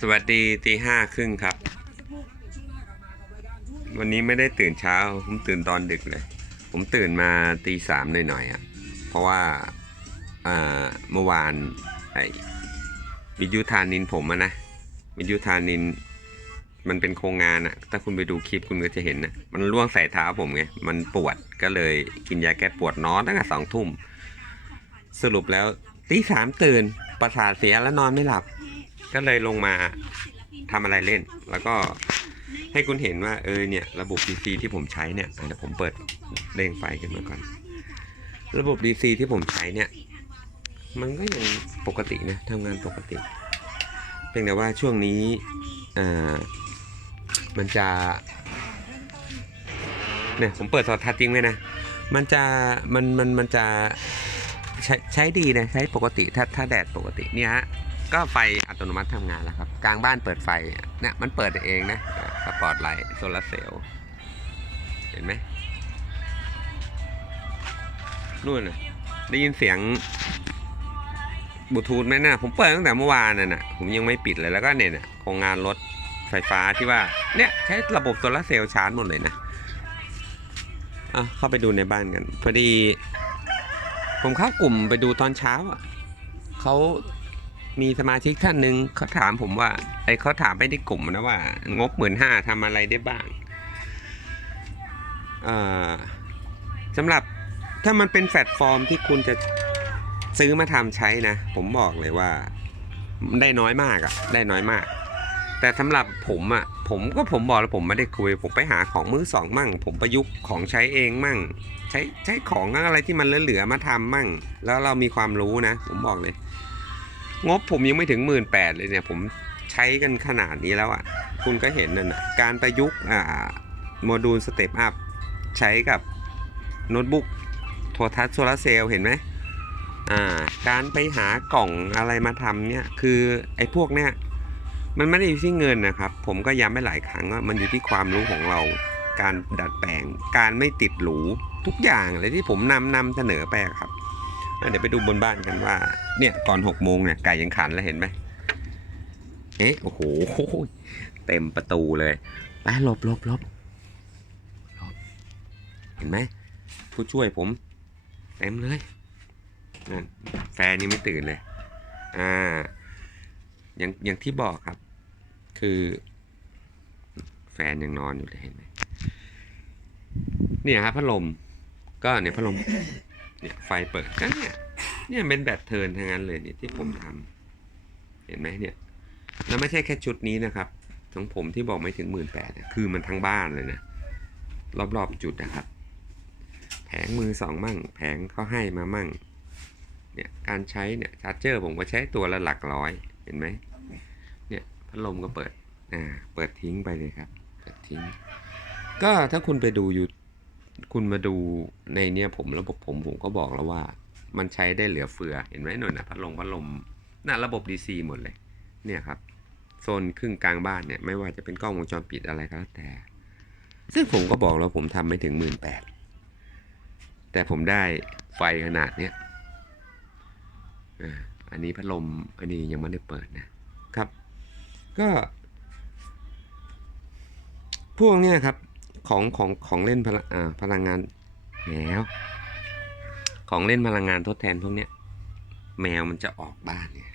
สวัสดีตีห้าครึ่งครับ วันนี้ไม่ได้ตื่นเช้า ผมตื่นตอนดึกเลย ผมตื่นมาตีสามหน่อยๆอะ เพราะว่าอ่าเมื่อวานไอ้วิยุทานินผมอะนะวิยุทานินมันเป็นโครงงานอะถ้าคุณไปดูคลิปคุณก็จะเห็นนะ มันล่วงใส่เท้าผมไง มันปวด ก็เลยกินยาแก้ปวดนอนตั้งแต่สองทุ่ม สรุปแล้วตีสามตื่น ประสาทเสียแล้วนอนไม่หลับ ก็เลยลงมาทำอะไรเล่น แล้วก็ให้คุณเห็นว่าเออเนี่ยระบบ DC ที่ผมใช้เนี่ยเดี๋ยวผมเปิดเร่งไฟขึ้นมาก่อน ระบบ DC ที่ผมใช้เนี่ย มันก็ยังปกตินะทำงานปกติ เพียงแต่ว่าช่วงนี้อ่ามันจะเนี่ยผมเปิดโทรทัศน์จริงเลยนะ มันจะมันมันมันจะ ใช้ใช้ดีนะใช้ปกติถ้าถ้าแดดปกติเนี่ยฮะก็ไฟอัตโนมัติทำงานแล้วครับ กลางบ้านเปิดไฟเนี่ยมันเปิดเองนะสปอตไลท์โซลาร์เซลล์เห็นไหมนู่นน่ะได้ยินเสียงบลูทูธไหมนะผมเปิดตั้งแต่เมื่อวานน่ะนะผมยังไม่ปิดเลยแล้วก็เนี่ยนะโครงงานรถไฟฟ้าที่ว่าเนี่ยใช้ระบบโซลาร์เซลล์ชาร์จหมดเลยนะอะเข้าไปดูในบ้านกัน พอดี ผมเข้ากลุ่มไปดูตอนเช้าอะเขามีสมาชิกท่านหนึ่งเขาถามผมว่าไอเขาถามไปในกลุ่มนะว่า งบหมื่นห้าทำอะไรได้บ้างสำหรับถ้ามันเป็นแพลตฟอร์มที่คุณจะซื้อมาทำใช้นะ ผมบอกเลยว่า ได้น้อยมากอะได้น้อยมาก แต่สำหรับผมอะผมก็ผมบอกแล้วผมไม่ได้คุย ผมไปหาของมือสองมั่ง ผมประยุกต์ของใช้เองมั่ง ใช้ใช้ของอะไรที่มันเหลือๆมาทำมั่ง แล้วเรามีความรู้นะ ผมบอกเลย งบผมยังไม่ถึงหมื่นแปดเลยเนี่ย ผมใช้กันขนาดนี้แล้วอะ่ะ คุณก็เห็นนั่นนะการประยุกต์อ่าโมดูลสเตปอัพใช้กับโน้ตบุ๊กโทรทัศน์โซลาเซลล์เห็นไหมอ่าการไปหากล่องอะไรมาทำเนี่ย คือไอ้พวกเนี้ย มันไม่ได้อยู่ที่เงินนะครับ ผมก็ย้ำไปหลายครั้งว่ามันอยู่ที่ความรู้ของเราการดัดแปลง การไม่ติดหรูทุกอย่างเลยที่ผมนำนำเสนอไปครับเดี๋ยวไปดูบนบ้านกันว่า เนี่ยก่อนหกโมงเนี่ยไก่ยังขันแล้วเห็นไหมเอ๊ะโอ้โหเต็มประตูเลยไปหลบหลบหลบหลบเห็นไหมผู้ช่วยผมเต็มเลยนั่นแฟนยังไม่ตื่นเลย อ่า อย่างอย่างที่บอกครับ คือแฟนยังนอนอยู่เลยเห็นไหมเนี่ยครับพัดลมก็เนี่ยพัดลมเนี่ยไฟเปิดก็เนี่ยเนี่ยเป็นแบบเทิร์นทั้งนั้นเลยเนี่ยที่ผมทำเห็นไหมเนี่ยแล้วไม่ใช่แค่ชุดนี้นะครับของผมที่บอกไม่ถึงหมื่นแปดคือมันทั้งบ้านเลยนะรอบๆจุดนะครับ แผงมือสองมั่ง แผงเขาให้มามั่งเนี่ยการใช้เนี่ยชาร์จเจอร์ผมก็ใช้ตัวละหลักร้อยเห็นไหม ดลมก็เปิดอ่าเปิดทิ้งไปเลยครับ เปิดทิ้ง ก็ถ้าคุณไปดูอยู่คุณมาดูในเนี่ยผมระบบผมผมก็บอกแล้วว่า มันใช้ได้เหลือเฟือเห็นไหมหน่อยนะพัดลมพัดลมน่ะระบบ DC หมดเลย เนี่ยครับโซนครึ่งกลางบ้านเนี่ยไม่ว่าจะเป็นกล้องวงจรปิดอะไรก็แล้วแต่ ซึ่งผมก็บอกแล้วผมทำไม่ถึงหมื่นแปดแต่ผมได้ไฟขนาดเนี้ยอ่าอันนี้พัดลมอันนี้ยังไม่ได้เปิดนะครับ ก็พวกเนี้ยครับของของของเล่นพลังอ่าพลังงานแล้วของเล่นพลังงานทดแทนพวกเนี้ยแมวมันจะออกบ้านเนี่ย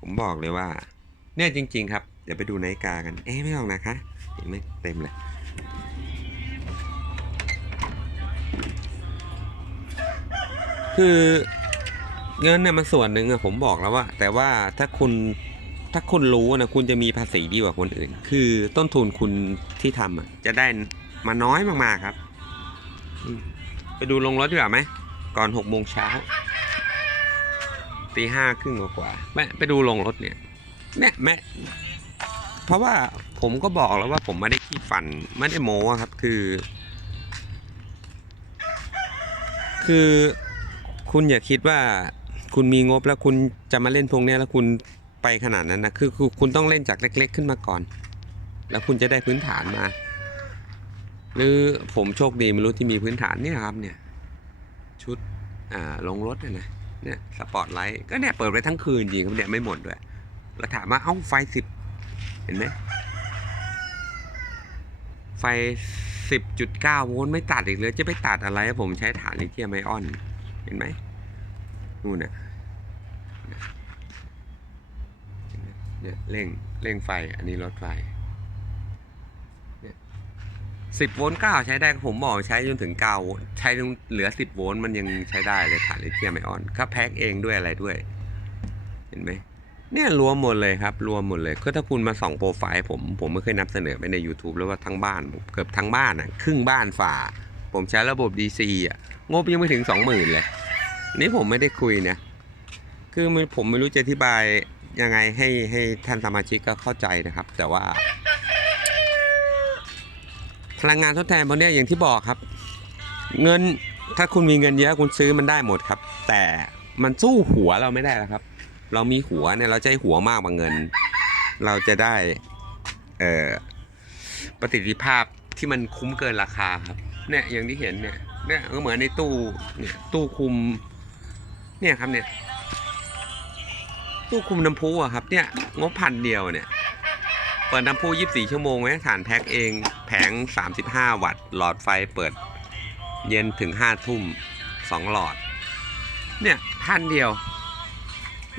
ผมบอกเลยว่า เนี่ยจริง ๆ ครับ เดี๋ยวไปดูนาฬิกากัน เอ๊ไม่ออกนะคะเห็นไหมเต็มเลยคือเงินเนี่ยมันส่วนหนึ่งอะผมบอกแล้วว่า แต่ว่าถ้าคุณ ถ้าคุณรู้นะคุณจะมีภาษีดีกว่าคนอื่น คือต้นทุนคุณที่ทำอะจะได้มาน้อยมากๆครับ ไปดูลงรถดีกว่าไหม ก่อนหกโมงเช้าตีห้าครึ่งกว่าแม่ไปดูลงรถเนี่ยเนี่ยแม่เพราะว่าผมก็บอกแล้วว่าผมไม่ได้ขี้ฟันไม่ได้โม้ครับ คือ คือคุณอย่าคิดว่าคุณมีงบแล้วคุณจะมาเล่นพวกเนี้ยแล้วคุณ ไปขนาดนั้นนะคือคุณต้องเล่นจากเล็ก ๆ ขึ้นมาก่อน แล้วคุณจะได้พื้นฐานมา หรือผมโชคดีไม่รู้ที่มีพื้นฐานเนี่ยครับเนี่ย ชุดอ่าลงรถเนี่ยนะเนี่ยสปอตไลท์ก็เนี่ยเปิดไว้ทั้งคืนจริงครับเนี่ยไม่หมดด้วยแล้วถามว่าเอ้าไฟสิบเห็นไหมไฟสิบจุดเก้าโวลต์ไม่ตัดอีกเลยจะไปตัดอะไรผมใช้ฐานลิเธียมไอออน เห็นไหมนู่นน่ะ เนี่ยเร่งเร่งไฟอันนี้ลดไฟเนี่ยสิบโวลต์เก้าใช้ได้ผมบอกใช้จนถึงเก้าใช้จนเหลือสิบโวลต์มันยังใช้ได้เลยฐานลิเธียมไอออนก็แพ็คเองด้วยอะไรด้วย เห็นไหมเนี่ยรวมหมดเลยครับรวมหมดเลยก็ถ้าคุณมาส่องโปรไฟล์ผมผมไม่เคยนำเสนอไปใน YouTube แล้วว่าทั้งบ้านเกือบทั้งบ้านอะครึ่งบ้านฝ่า ผมใช้ระบบ DC อะงบยังไม่ถึง 20,000 เลย นี่ผมไม่ได้คุยนะ คือผมไม่รู้จะอธิบาย ยังไงให้ให้ท่านสมาชิกก็เข้าใจนะครับ แต่ว่า พลังงานทดแทนพวกเนี้ยอย่างที่บอกครับ เงินถ้าคุณมีเงินเยอะคุณซื้อมันได้หมดครับ แต่มันสู้หัวเราไม่ได้แล้วครับ เรามีหัวเนี่ยเราจะให้หัวมากกว่าเงิน เราจะได้เอ่อประสิทธิภาพที่มันคุ้มเกินราคาครับ เนี่ยอย่างที่เห็นเนี่ยเนี่ยก็เหมือนในตู้เนี่ยตู้คุมเนี่ยครับเนี่ย ตู้คุมน้ำพุอะครับเนี่ยงบพันเดียวเนี่ยเปิดน้ำพุ24 ชั่วโมงไว้ฐานแพ็คเองแผง 35 วัตต์ หลอดไฟเปิดเย็นถึง5ทุ่ม2หลอด เนี่ยพันเดียว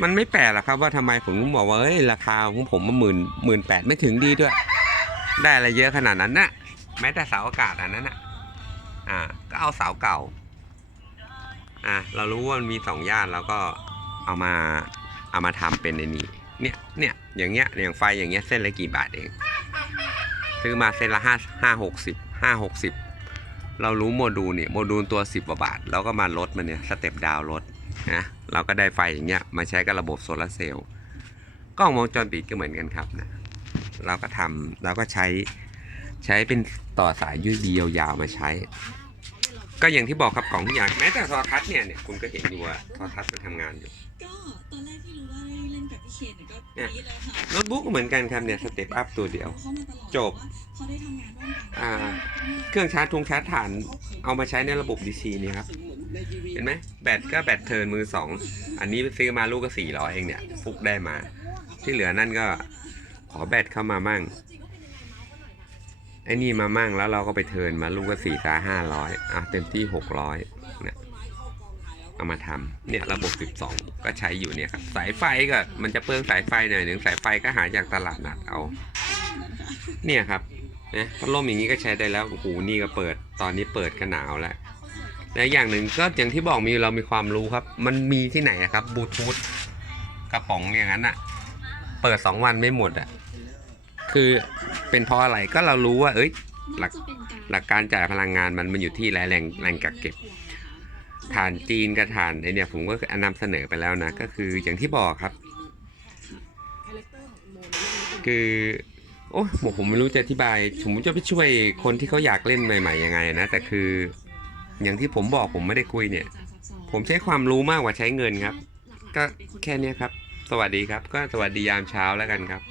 มันไม่แปลกหรอกครับว่าทำไมผมถึงบอกว่าเอ้ยราคาของผมมันหมื่นหมื่นแปดไม่ถึงดีด้วย ได้อะไรเยอะขนาดนั้นนะแม้แต่เสาอากาศอันนั้นอะอ่าก็เอาเสาเก่าอ่าเรารู้ว่ามันมีสองย่านเราก็เอามา เอามาทำเป็นในนี้ เนี่ยเนี่ยอย่างเงี้ยอย่างไฟอย่างเงี้ยเส้นละกี่บาทเอง ซื้อมาเส้นละห้าห้าหกสิบห้าหกสิบเรารู้โมดูลเนี่ยโมดูลตัวสิบกว่าบาทแล้วก็มาลดมันเนี่ยสเต็ปดาวลดนะเราก็ได้ไฟอย่างเงี้ยมาใช้กับระบบโซลาเซลล์กล้องวงจรปิดก็เหมือนกันครับนะเราก็ทำเราก็ใช้ใช้เป็นต่อสายยืดเดียวยาวมาใช้ ก็อย่างที่บอกครับกล่องทุกอย่างแม้แต่โทรทัศน์เนี่ยเนี่ยคุณก็เห็นอยู่ว่าโทรทัศน์มันทำงานอยู่ก็ตอนแรกที่รู้ว่าได้เล่นกับพี่เคนเนี่ยก็เนี่ยนี่เลยค่ะโน้ตบุ๊กก็เหมือนกันครับเนี่ยสเต็ปอัพตัวเดียว เข้ามาตลอดจบ ว่าเขาได้ทำงานร่วมกันอ่า เครื่องชาร์จทุงชาร์จฐานเอามาใช้ในระบบ DC เนี่ยครับ เห็นไหมแบตก็แบตเทิร์นมือสองอันนี้ซื้อมาลูกก็สี่ร้อยเองเนี่ยฟุกได้มา ที่เหลือนั่นก็ขอแบตเข้ามามั่ง ไอ้นี่มามั่งแล้วเราก็ไปเทินมาลูกก็สี่ตาห้าร้อยอะเต็มที่หกร้อยเนี่ยเอามาทำเนี่ยระบบสิบสองก็ใช้อยู่เนี่ยครับ สายไฟก็มันจะเปลืองสายไฟหน่อยหนึ่งสายไฟก็หาจากตลาดนัดเอา เนี่ยครับนะพัดลมอย่างนี้ก็ใช้ได้แล้วโอ้โหนี่ก็เปิด ตอนนี้เปิดก็หนาวแล้วและอย่างหนึ่งก็อย่างที่บอกมีเรามีความรู้ครับ มันมีที่ไหนครับบลูทูธกระป๋องอย่างนั้นอะเปิดสองวันไม่หมดอะคือ เป็นเพราะอะไรก็เรารู้ว่า เอ้ยหลักหลักการจ่ายพลังงานมันมันอยู่ที่แรงแรงแรงกักเก็บฐานจีนกับฐานไอเนี่ยผมก็นำเสนอไปแล้วนะ ก็คืออย่างที่บอกครับ คือ โอ้ผมไม่รู้จะอธิบายผมจะไปช่วยคนที่เขาอยากเล่นใหม่ๆยังไงนะแต่คือ อย่างที่ผมบอกผมไม่ได้คุยเนี่ย ผมใช้ความรู้มากกว่าใช้เงินครับ ก็แค่นี้ครับ สวัสดีครับ ก็สวัสดียามเช้าแล้วกันครับ